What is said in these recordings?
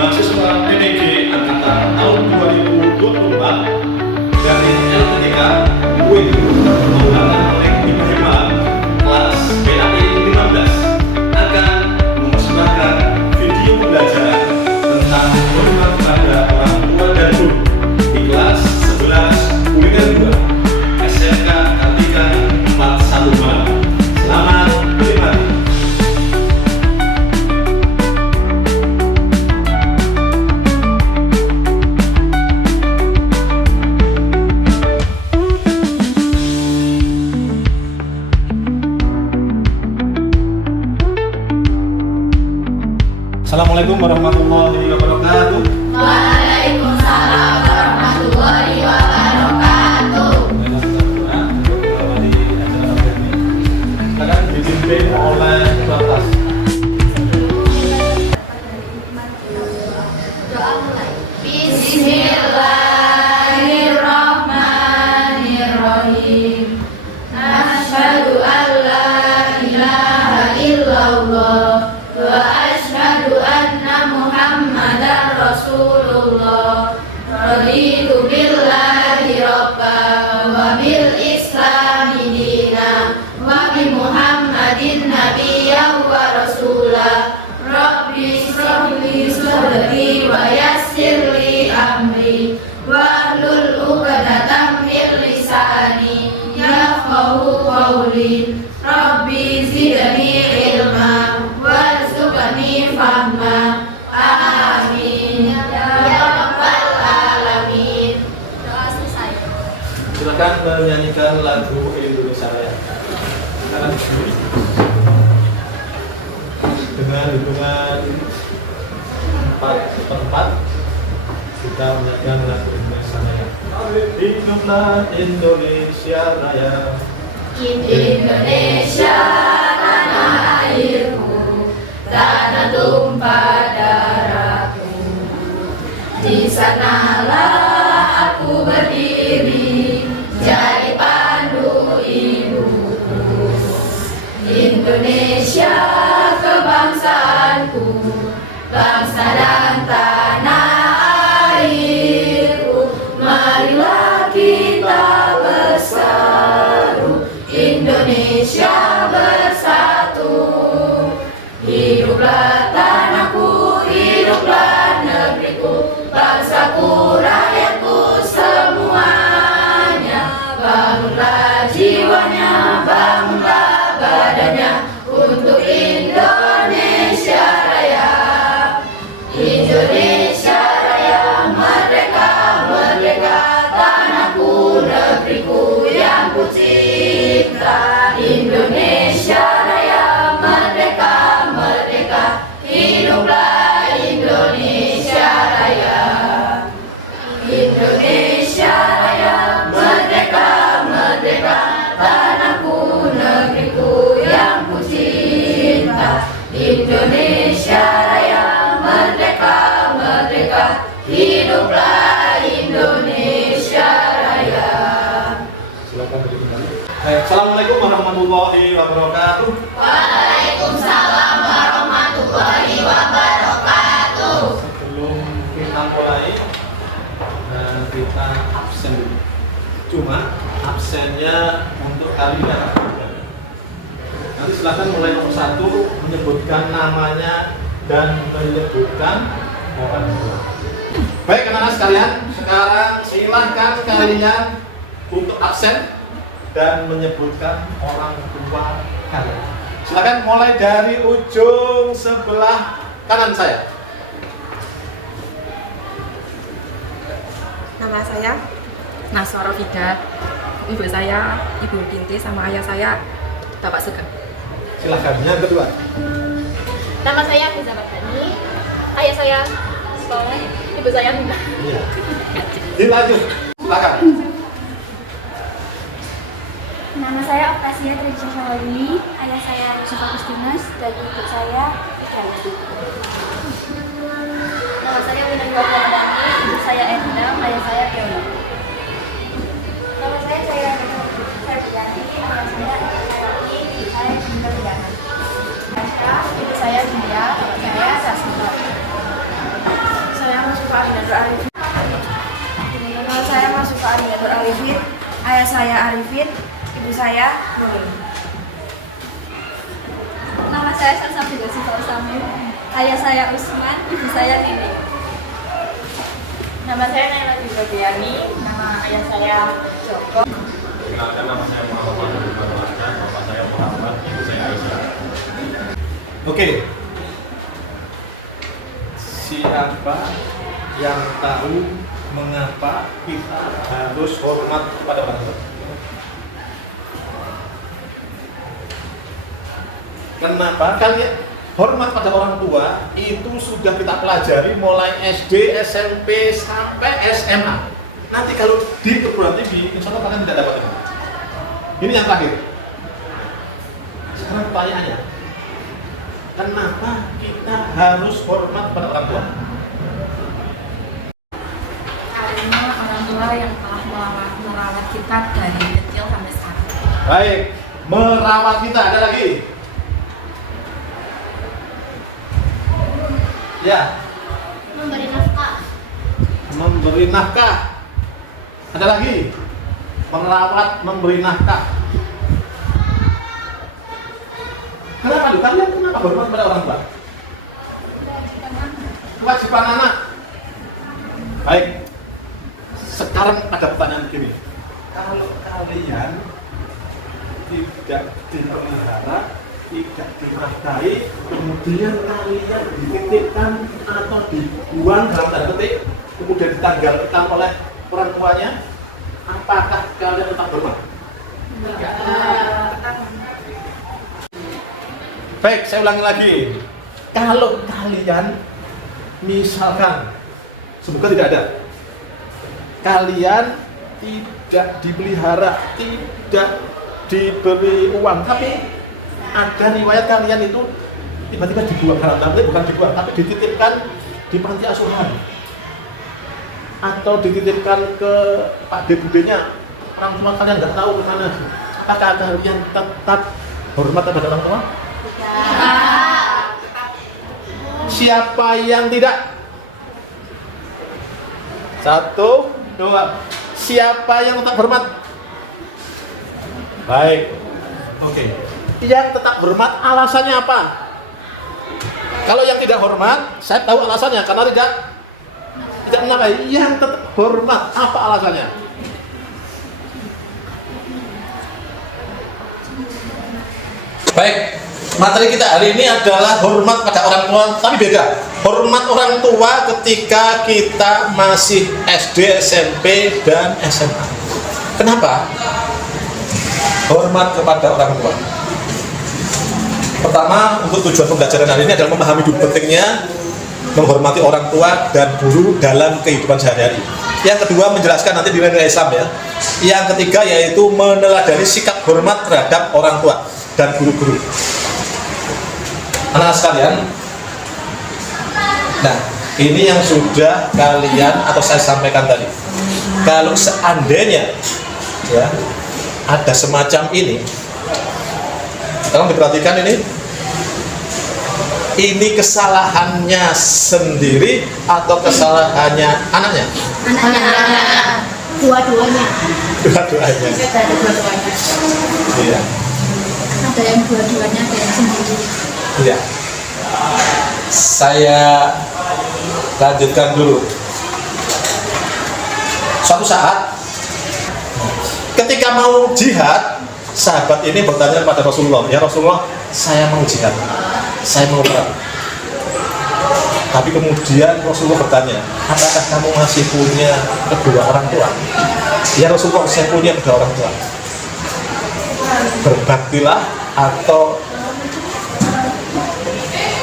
mahasiswa PDG angkatan tahun 2024 dari LTTK UIN Maulana Malik Ibrahim kelas PAI 15 akan mempersembahkan video pembelajaran tentang hormat pada orang tua dan guru di kelas 11 UIN 2 SMK Kartika 41 Malang. Selamat menikmati. Assalamualaikum warahmatullahi wabarakatuh. Waalaikumsalam warahmatullahi wabarakatuh. Akan dipimpin oleh kelas. Doa mulai. Bismillahirrahmanirrahim. Asyhadu an la ilaha illallah wa asyhadu anna Muhammadar Rasulullah. Raditu billahi rabban wa bil islami dinan wa bi Muhammadin nabiyyan wa rasulah. Rabbi shrah li sadri wa yassir li amri wahlul 'uqdatam min lisani yafqahu qawli. Rabbi zidni ilma warzuqni fahma. Amin ya rabbal alamin. Doa selesai. Silakan menyanyikan lagu Indonesia Raya. Silakan dengan hitungan 4/4 kita menyanyikan lagu Indonesia Raya. Hiduplah Indonesia Raya. Indonesia tanah airku, tanah tumpah darahku. Di sanalah aku berdiri, jadi pandu ibuku. Indonesia kebangsaanku, bangsa dan tanah airku. Marilah kita bersatu, Indonesia bersatu. Hiduplah tanahku, hiduplah negeriku, bangsaku, rakyatku semuanya. Bangunlah jiwanya, bangunlah badannya untuk Indonesia Raya. Indonesia Raya, merdeka, merdeka, tanahku, negeriku yang ku cinta. Indonesia Raya, merdeka, merdeka, hiduplah Indonesia Raya. Indonesia Raya, merdeka, merdeka, tanahku, negeriku yang ku cinta. Indonesia Raya, merdeka, merdeka, hiduplah Indonesia Raya. Silakan berdiri kembali. Assalamualaikum warahmatullahi wabarakatuh. Waalaikumsalam warahmatullahi wabarakatuh. Sebelum kita mulai, kita absen dulu. Cuma absennya untuk kalian. Nanti silakan mulai nomor 1 menyebutkan namanya dan menyebutkan orang tua. Baik anak-anak sekalian, sekarang silahkan kalian untuk absen dan menyebutkan orang tua kalian. Silakan mulai dari ujung sebelah kanan saya. Nama saya Nasoro Fida, ibu saya Ibu Binti sama ayah saya Bapak Sugeng. Silakan yang kedua. Nama saya Fiza Bani, ayah saya Soleh, ibu saya Bunda. Iya. Dilanjut. Silakan. Nama saya Oktasia Trisha Shawali, ayah saya Yusuf Agustinus, dan ibu saya Ikrayati. Nama saya Winang Gopalani, ibu saya Endang, ayah saya Fiona. Nama saya Caira Ferdianti, ayah saya Ikrayati, ibu saya Bunda Bidangan. Ibu saya Julia, bapak saya Sasmita. Ayah saya Arifin, ibu saya Nur. Nama saya Salsabila Sifal-Samir. Ayah saya Usman, ibu saya Nini. Nama saya Naila Juliani, nama ayah saya Joko. Perkenalkan, nama saya Muhammad Abdul bapak saya Muhammad, ibu saya Aisyah. Oke. Siapa yang tahu mengapa kita harus hormat kepada orang tua? Kenapa kalian hormat pada orang tua itu sudah kita pelajari mulai SD, SMP sampai SMA. Nanti kalau di perguruan tinggi, insya Allah kalian tidak dapat ini. Ini yang terakhir. Sekarang pertanyaannya, kenapa kita harus hormat pada orang tua? Karena orang tua yang telah merawat kita dari kecil sampai sekarang. Baik, merawat kita, ada lagi? Ya, Memberi nafkah. memberi nafkah. Ada lagi? Merawat, memberi nafkah. Kenapa lu? Kalian kenapa hormat pada orang tua? Kewajiban anak. Baik. Sekarang ada pertanyaan begini. Kalau kalian tidak dipelihara, tidak dinafkahi, kemudian kalian dititipkan atau dibuang dalam tanda petik, kemudian ditanggalkan oleh orang tuanya, apakah kalian tetap hormat? Baik, saya ulangi lagi. Kalau kalian misalkan, semoga tidak ada, kalian tidak dipelihara, tidak diberi uang, tapi ada riwayat kalian itu tiba-tiba dibuang dalam tanda petik, bukan dibuang, tapi dititipkan di panti asuhan atau dititipkan ke Pak Budenya, orang tua kalian nggak tahu kemana. Apakah kalian tetap hormat kepada orang tua? Siapa yang tidak? 1, 2. Siapa yang tetap hormat? Baik. Oke. Yang tetap hormat alasannya apa? Kalau yang tidak hormat, saya tahu alasannya karena tidak menafkahi. Yang tetap hormat, apa alasannya? Baik, materi kita hari ini adalah hormat pada orang tua, tapi beda. Hormat orang tua ketika kita masih SD, SMP, dan SMA. Kenapa? Hormat kepada orang tua. Pertama, untuk tujuan pembelajaran hari ini adalah memahami pentingnya menghormati orang tua dan guru dalam kehidupan sehari-hari. Yang kedua, menjelaskan nanti nilai-nilai Islam ya. Yang ketiga yaitu meneladani sikap hormat terhadap orang tua dan guru-guru. Anak-anak sekalian, nah ini yang sudah kalian atau saya sampaikan tadi. Kalau seandainya ya ada semacam ini, tolong diperhatikan ini kesalahannya sendiri atau kesalahannya anaknya? Anak-anak. Dua-duanya. Dua-duanya. Ada dua-duanya. Iya. Ada yang dua-duanya, ada yang sendiri. Iya. Saya lanjutkan dulu. Suatu saat ketika mau jihad, sahabat ini bertanya kepada Rasulullah, "Ya Rasulullah, saya mau jihad. Saya mau perang." Tapi kemudian Rasulullah bertanya, "Apakah kamu masih punya kedua orang tua?" "Ya Rasulullah, saya punya kedua orang tua." Berbaktilah atau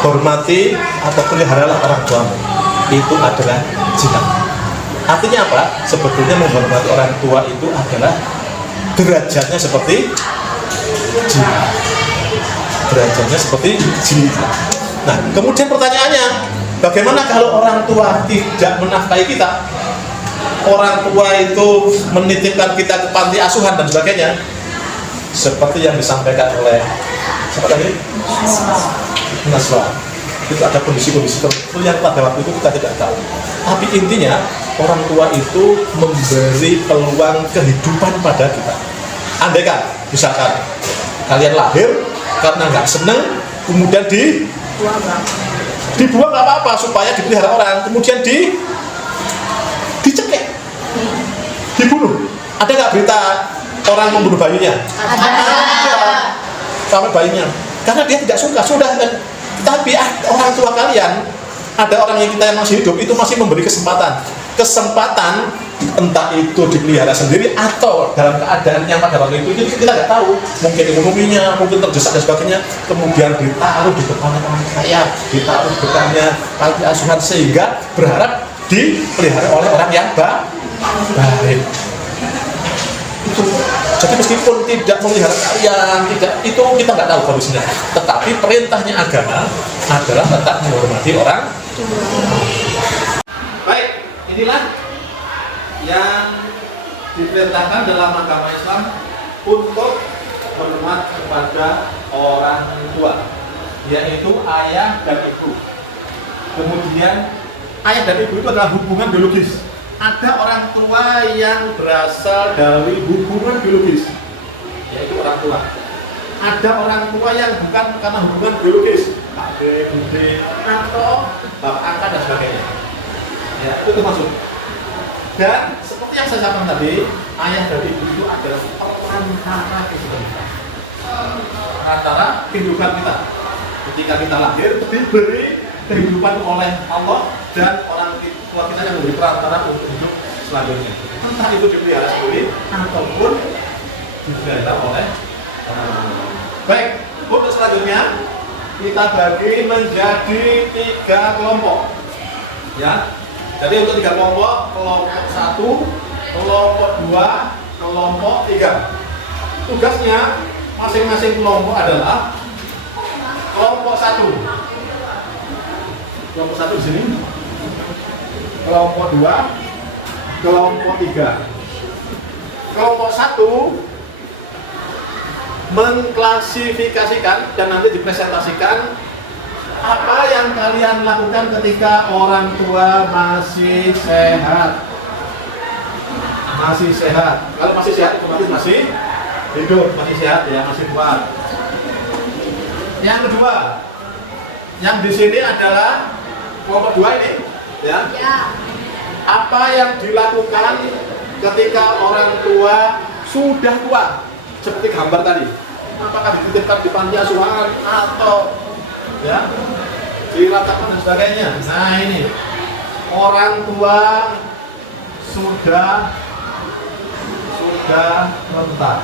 hormati atau peliharalah orang tuamu. Itu adalah jihad. Artinya apa? Sebetulnya menghormati orang tua itu adalah derajatnya seperti jihad. Derajatnya seperti jihad. Nah, kemudian pertanyaannya, bagaimana kalau orang tua tidak menafkahi kita? Orang tua itu menitipkan kita ke panti asuhan dan sebagainya. Seperti yang disampaikan oleh siapa tadi? Naswa. Itu ada kondisi-kondisi tertentu yang pada waktu itu kita tidak tahu. Tapi intinya orang tua itu memberi peluang kehidupan pada kita. Andaikan, misalkan kalian lahir karena nggak seneng, kemudian dibuang nggak apa-apa supaya dipelihara orang, kemudian dicekik, dibunuh. Ada nggak berita orang membunuh bayinya? Ada. Sampai bayinya, karena dia tidak suka, sudah kan. Tapi orang tua kalian, ada orang yang kita yang masih hidup itu masih memberi kesempatan, entah itu dipelihara sendiri atau dalam keadaan yang pada waktu itu kita nggak tahu, mungkin ekonominya, mungkin terdesak dan sebagainya, kemudian ditaruh di depan orang kaya, ditaruh di depannya panti asuhan, sehingga berharap dipelihara oleh orang yang baik. Jadi meskipun tidak memelihara kalian, itu kita nggak tahu kondisinya, tetapi perintahnya agama adalah tetap menghormati orang. Baik, inilah yang diperintahkan dalam agama Islam untuk hormat kepada orang tua, yaitu ayah dan ibu. Kemudian ayah dan ibu itu adalah hubungan biologis. Ada orang tua yang berasal dari hubungan biologis, yaitu orang tua. Ada orang tua yang bukan karena hubungan biologis, Pak D, Bude, atau bapak angkat dan sebagainya. Ya, itu termasuk. Dan seperti yang saya sampaikan tadi, ayah dari ibu itu adalah perantara kehidupan kita. Antara kehidupan kita. Ketika kita lahir, diberi kehidupan oleh Allah dan orang tua kita yang memberi perantara untuk hidup selanjutnya. Entah itu dipelihara sendiri ataupun dipelihara oleh orang tua. Baik, untuk selanjutnya kita bagi menjadi 3 kelompok. Ya. Jadi untuk 3 kelompok, kelompok 1, kelompok 2, kelompok 3. Tugasnya masing-masing kelompok adalah kelompok 1. Kelompok 1 di sini. Kelompok 2, kelompok 3. Kelompok 1 mengklasifikasikan dan nanti dipresentasikan apa yang kalian lakukan ketika orang tua masih sehat. Masih sehat. Kalau masih sehat otomatis masih hidup, masih sehat ya, masih kuat. Yang kedua, yang di sini adalah kelompok 2 ini, ya. Apa yang dilakukan ketika orang tua sudah tua, seperti gambar tadi? Apakah dititipkan di panti asuhan atau ya diratakan dan sebagainya? Nah ini orang tua sudah renta.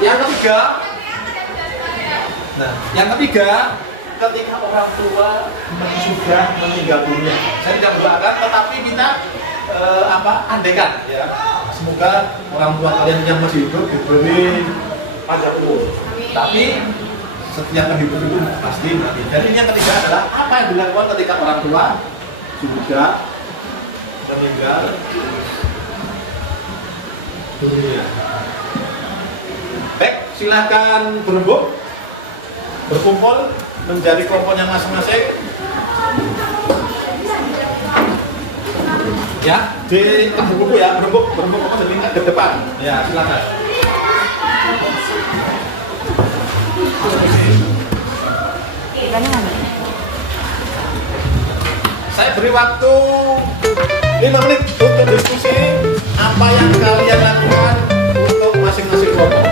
Yang ketiga, ketika orang tua sudah meninggal dunia. Saya tidak berdoakan, tetapi kita andaikan ya. Semoga orang tua kalian yang masih hidup diberi panjang umur. Tapi setiap hidup itu pasti mati. Dan ini yang ketiga adalah apa yang dilakukan ketika orang tua sudah meninggal dunia. Baik, silakan berkumpul menjadi kelompoknya masing-masing. Ya, di buku ya, berembuk apa jadi ke depan. Ya, silakan. Saya beri waktu 5 menit untuk diskusi apa yang kalian lakukan untuk masing-masing kelompok.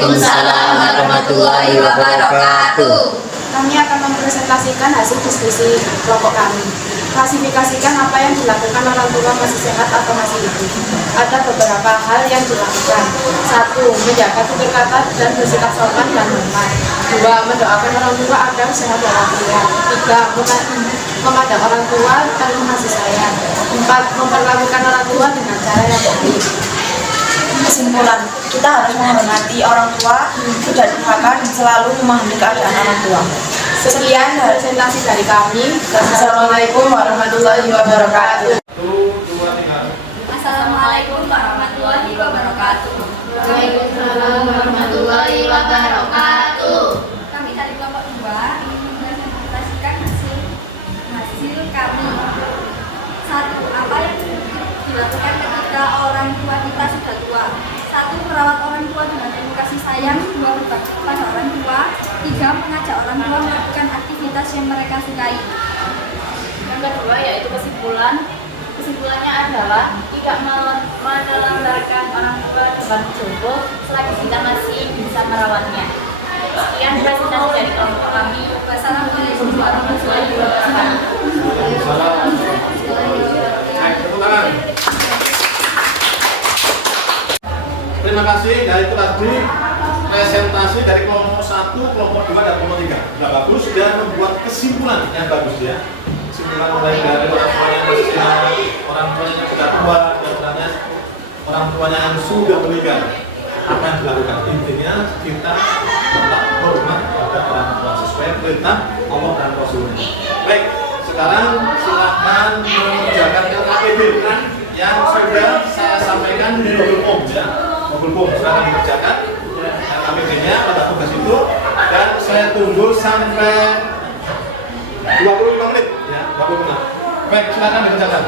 Waalaikumsalam warahmatullahi wabarakatuh. Kami akan mempresentasikan hasil diskusi kelompok kami. Klasifikasikan apa yang dilakukan orang tua masih sehat atau masih hidup. Ada beberapa hal yang dilakukan. 1. Menjaga tutur kata dan bersikap sopan dan hormat. 2. Mendoakan orang tua agar sehat walafiat. 3. Memandang orang tua penuh kasih sayang. 4. Memperlakukan orang tua dengan cara yang baik. Kesimpulan, kita harus menghormati orang tua, tidak durhaka dan selalu memahami keadaan orang tua. Sekian presentasi dari kami. Assalamualaikum warahmatullahi wabarakatuh. Assalamualaikum warahmatullahi wabarakatuh. Waalaikumsalam warahmatullahi wabarakatuh. Kami dari kelompok 2 ingin mempresentasikan hasil kami. 1. Apa yang dilakukan ketika orang tua kita sudah tua? 1. Merawat orang tua dengan penuh kasih sayang. 2. Berbakti kepada orang tua. 3. Mengajak orang tua melakukan aktivitas yang mereka sukai. Yang kedua yaitu kesimpulan. Kesimpulannya adalah tidak menelantarkan orang tua depan jodoh selagi kita masih bisa merawatnya. Sekian presentasi dari kelompok kami. Wassalamualaikum warahmatullahi wabarakatuh. Terima kasih. Dari itu tadi presentasi dari kelompok 1, kelompok 2, dan kelompok 3 sudah bagus dan membuat kesimpulan yang bagus ya. Kesimpulan mulai dari orang tua yang masih sehat, orang tua yang sudah tua, dan orang tuanya yang sudah menikah. Apa yang dilakukan? Intinya kita tetap hormat pada orang tua sesuai perintah Allah dan Rasulnya. Baik, sekarang silakan mengerjakan LKPD yang sudah saya sampaikan di Google Form ya. Google Form silakan dikerjakan LKPD-nya pada tugas itu, dan saya tunggu sampai 25 menit ya, 20 menit. Baik, silakan dikerjakan.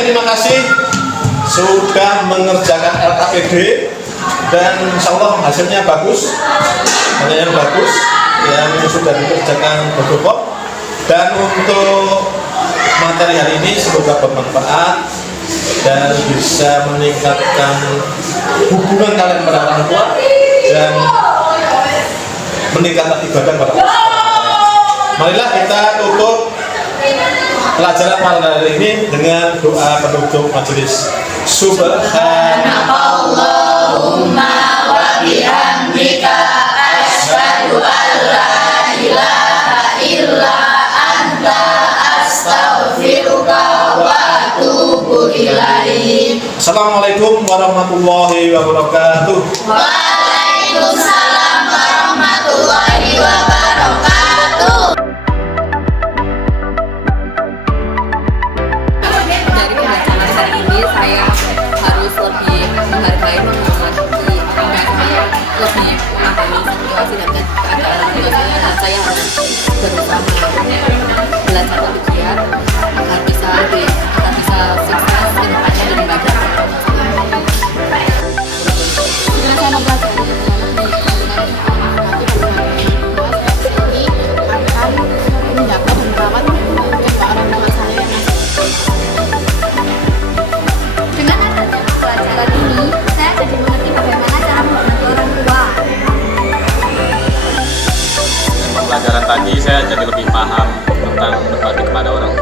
Terima kasih sudah mengerjakan LKPD dan insya Allah hasilnya bagus, banyak yang bagus yang sudah dikerjakan beberapa. Dan untuk materi hari ini semoga bermanfaat dan bisa meningkatkan hubungan kalian pada orang tua dan meningkatkan ibadah pada Allah. Marilah kita tutup pelajaran pada hari ini dengan doa penutup majelis. Subhanakallahumma wa bihamdika asyhadu an la ilaha illa anta astaghfiruka wa atubu ilaik. Assalamualaikum warahmatullahi wabarakatuh. Waalaikumsalam warahmatullahi wabarakatuh. Dari pembelajaran hari ini saya harus lebih menghargai, menghormati orang saya, lebih memahami situasi dan keadaan orang tua saya, dan saya harus berusaha belajar lebih giat agar bisa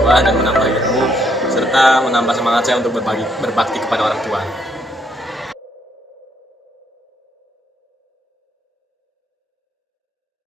tua dan menambah ilmu serta menambah semangat saya untuk berbakti kepada orang tua.